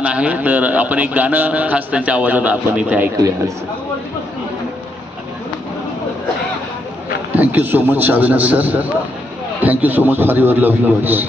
छान आहे. तर आपण एक गाणं खास त्यांच्या आवाजात आपण इथे ऐकूया आज. Thank you so much Avinash sir. Thank you so much for your loving words.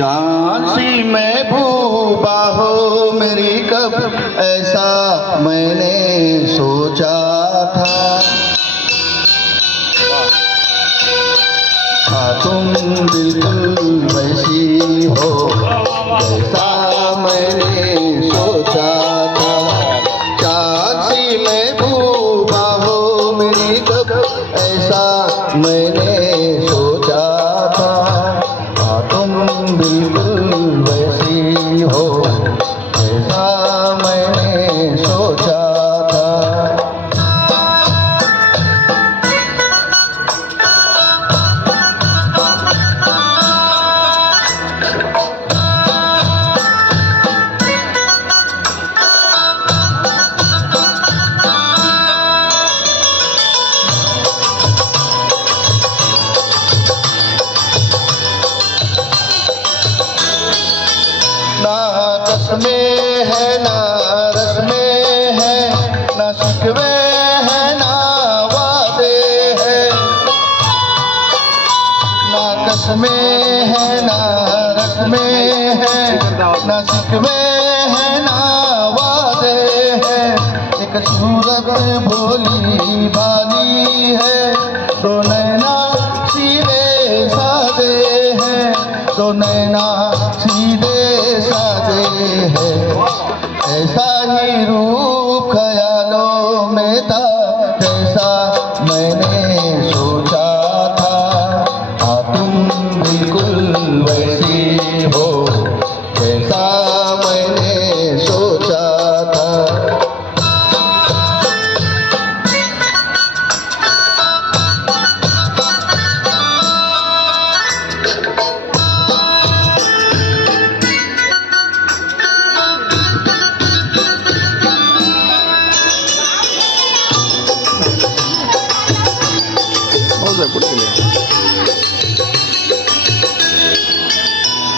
Jhansi में भूबा हो मेरी कब ऐसा मैंने सोचा था. तुम बिल्कुल वैसी हो ऐसा मैंने सोचा था. झांसी में भूबा हो मेरी कब ऐसा मैंने सोचा था. तुम बिल्कुल वैसी हो ऐसा मैंने सोचा था. ना रस में है ना रस में है ना शिकवे है ना वादे है. ना कस में है ना रस में है ना शिकवे है ना वादे है. एक सूरत भोली भाली है दो नैना सीधे सादे हैं. दो नैना सीधे सादे हैं. ऐसा ही रूप ख्यालों में था जैसा मैंने सोचा था. तुम बिल्कुल वैसी हो जैसा मैंने सोचा था.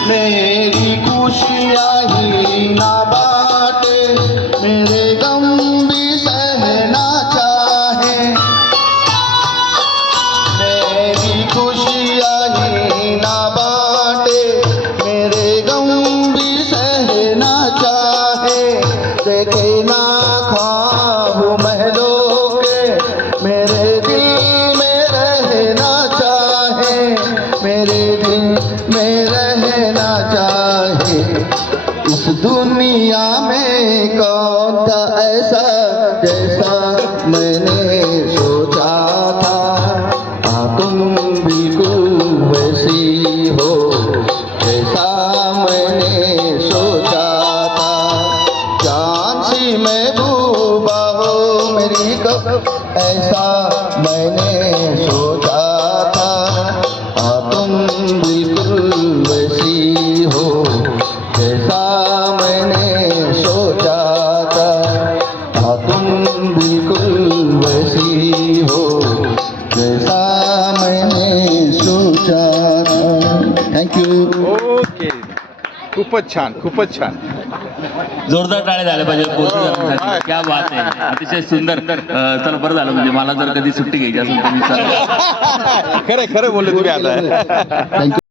मेरी खुशियाँ ही ना बाटे मेरे गम भी सहना चाहे. मेरी खुशियाँ ही ना बाटे मेरे गम भी सहना चाहे. देखे ना ख्वाब महलों के मेरे दिल में रहना चाहे. मेरे दिल में रहना चाहे. इस दुनिया में कौन था ऐसा जैसा मैंने सोचा था. तुम बिल्कुल वैसी हो जैसा मैंने सोचा था. झांसी में भूबा हो मेरी कब ऐसा मैंने सोचा था. तुम बिल्कुल वैसी हो जैसा मैंने सोचा था. तुम बिल्कुल वैसी हो जैसा मैंने सोचा था. थँक्यू. ओके. खूपच छान, खूपच छान. जोरदार टाळे झाले पाहिजे बोलण्यासाठी. क्या बात आहे. अतिशय सुंदर. चला बरं झालं म्हणजे मला जर कधी सुट्टी घ्यायची असेल तर मी खरं खरं बोलले तुम्ही आता. थँक्यू.